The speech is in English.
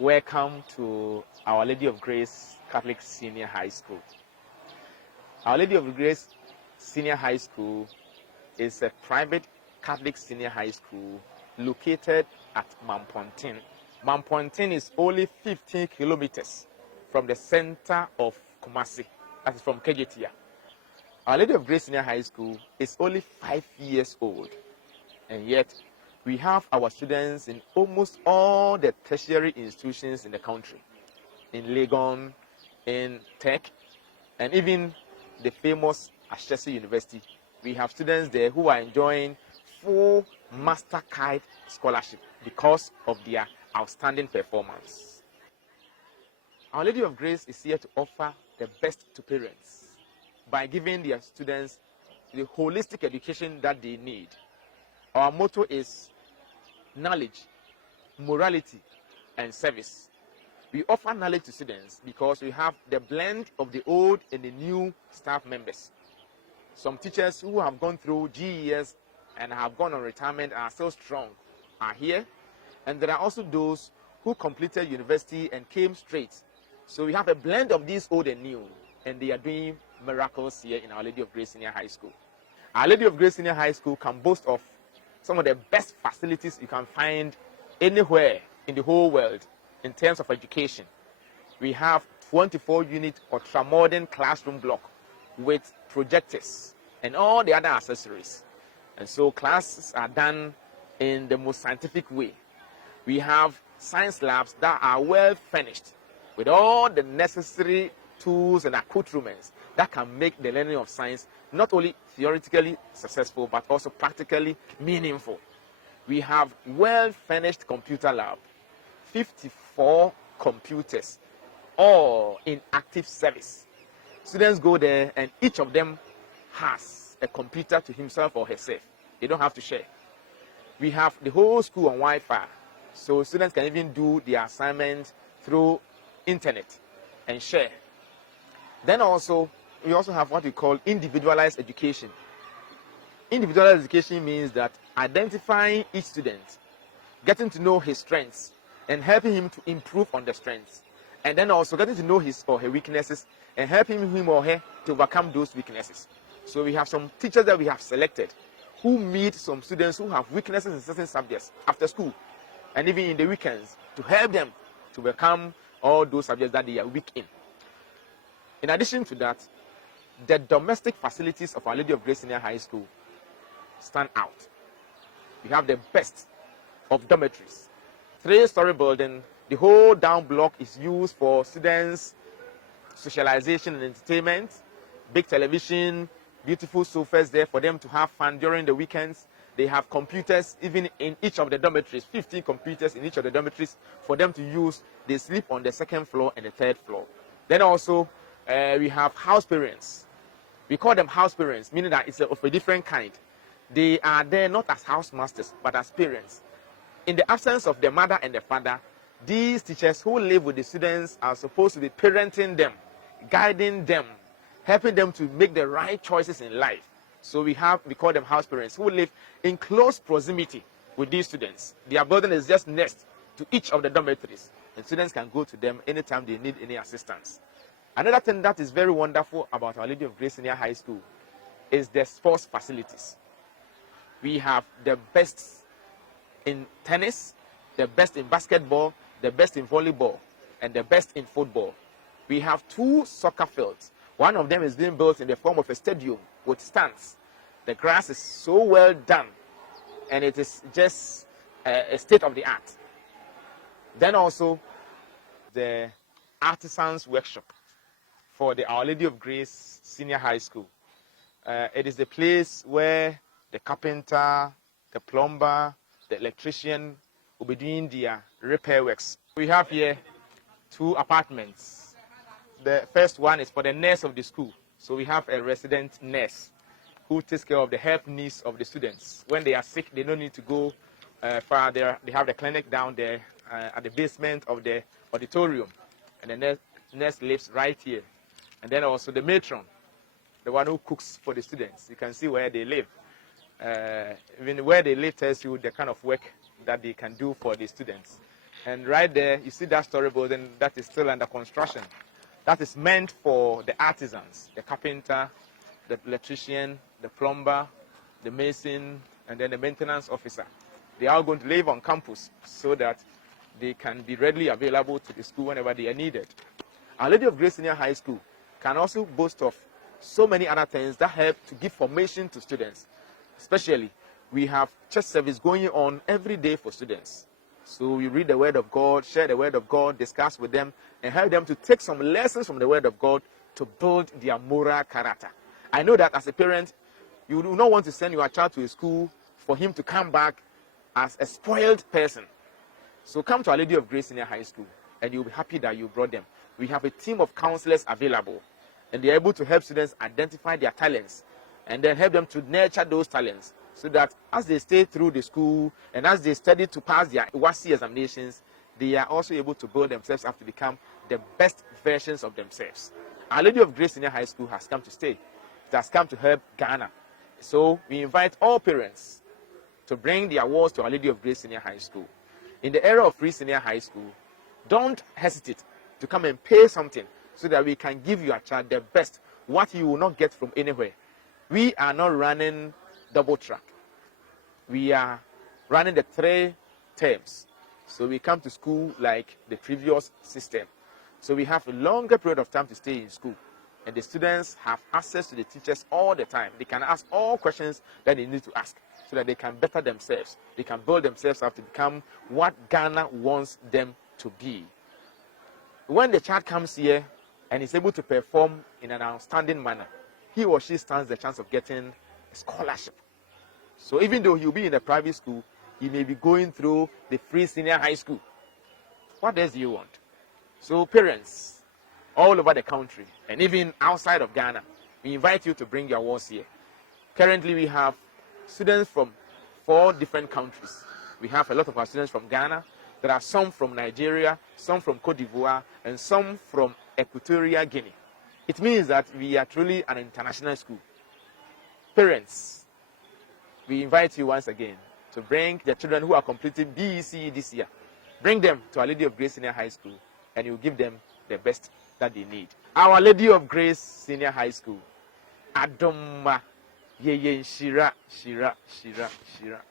Welcome to Our Lady of Grace Catholic Senior High School. Our Lady of Grace Senior High School is a private Catholic senior high school located at Mampontin. Mampontin is only 15 kilometers from the center of Kumasi, that is from Kejetia. Our Lady of Grace Senior High School is only 5 years old, and yet we have our students in almost all the tertiary institutions in the country, in Legon, in Tech, and even the famous Artisans University. We have students there who are enjoying full Mastercard scholarship because of their outstanding performance. Our Lady of Grace is here to offer the best to parents by giving their students the holistic education that they need. Our motto is knowledge, morality, and service. We offer knowledge to students because we have the blend of the old and the new staff members. Some teachers who have gone through GES and have gone on retirement and are still strong are here. And there are also those who completed university and came straight. So we have a blend of these old and new, and they are doing miracles here in Our Lady of Grace Senior High School. Our Lady of Grace Senior High School can boast of some of the best facilities you can find anywhere in the whole world in terms of education. We have 24-unit ultra-modern classroom block with projectors and all the other accessories. And so classes are done in the most scientific way. We have science labs that are well furnished with all the necessary tools and accoutrements that can make the learning of science not only theoretically successful but also practically meaningful. We have well-furnished computer lab, 54 computers, all in active service. Students go there and each of them has a computer to himself or herself. They don't have to share. We have the whole school on Wi-Fi, so students can even do their assignments through internet and share. Then we also have what we call individualized education. Individualized education means that identifying each student, getting to know his strengths, and helping him to improve on the strengths. And then also getting to know his or her weaknesses and helping him or her to overcome those weaknesses. So we have some teachers that we have selected who meet some students who have weaknesses in certain subjects after school and even in the weekends to help them to overcome all those subjects that they are weak in. In addition to that, the domestic facilities of Our Lady of Grace Senior High School stand out. We have the best of dormitories. 3-story building, the whole down block is used for students' socialization and entertainment. Big television, beautiful sofas there for them to have fun during the weekends. They have computers even in each of the dormitories, 15 computers in each of the dormitories for them to use. They sleep on the 2nd floor and the 3rd floor. Then also, we have house parents. We call them house parents, meaning that it's of a different kind. They are there not as house-masters, but as parents. In the absence of the mother and the father, these teachers who live with the students are supposed to be parenting them, guiding them, helping them to make the right choices in life. So we call them house parents who live in close proximity with these students. Their building is just next to each of the dormitories, and students can go to them anytime they need any assistance. Another thing that is very wonderful about Our Lady of Grace Senior High School is the sports facilities. We have the best in tennis, the best in basketball, the best in volleyball, and the best in football. We have 2 soccer fields. One of them is being built in the form of a stadium with stands. The grass is so well done, and it is just a state of the art. Then also the Artisans Workshop for the Our Lady of Grace Senior High School. It is the place where the carpenter, the plumber, the electrician will be doing their repair works. We have here 2 apartments. The first one is for the nurse of the school. So we have a resident nurse who takes care of the health needs of the students. When they are sick, they don't need to go far. They have the clinic down there at the basement of the auditorium. And the nurse lives right here. And then also the matron, the one who cooks for the students. You can see where they live. Even where they live tells you the kind of work that they can do for the students. And right there, you see that story building that is still under construction. That is meant for the artisans, the carpenter, the electrician, the plumber, the mason, and then the maintenance officer. They are going to live on campus so that they can be readily available to the school whenever they are needed. Our Lady of Grace Senior High School can also boast of so many other things that help to give formation to students. Especially, we have church service going on every day for students. So we read the Word of God, share the Word of God, discuss with them, and help them to take some lessons from the Word of God to build their moral character. I know that as a parent, you do not want to send your child to a school for him to come back as a spoiled person. So come to Our Lady of Grace Senior High School, and you'll be happy that you brought them. We have a team of counselors available, and they're able to help students identify their talents, and then help them to nurture those talents, so that as they stay through the school, and as they study to pass their WASI examinations, they are also able to build themselves up to become the best versions of themselves. Our Lady of Grace Senior High School has come to stay. It has come to help Ghana. So we invite all parents to bring their awards to Our Lady of Grace Senior High School. In the era of free senior high school, don't hesitate to come and pay something so that we can give your child the best, what you will not get from anywhere. We are not running double track. We are running the 3 terms. So we come to school like the previous system. So we have a longer period of time to stay in school. And the students have access to the teachers all the time. They can ask all questions that they need to ask so that they can better themselves. They can build themselves up to become what Ghana wants them to be. When the child comes here and is able to perform in an outstanding manner, he or she stands the chance of getting a scholarship. So even though he'll be in a private school, he may be going through the free senior high school. What else do you want? So parents all over the country and even outside of Ghana, we invite you to bring your awards here. Currently, we have students from 4 different countries. We have a lot of our students from Ghana. There are some from Nigeria, some from Cote d'Ivoire, and some from Equatorial Guinea. It means that we are truly an international school. Parents, we invite you once again to bring the children who are completing BECE this year. Bring them to Our Lady of Grace Senior High School, and you give them the best that they need. Our Lady of Grace Senior High School. Adoma. Ye Shira, Shira, Shira, Shira.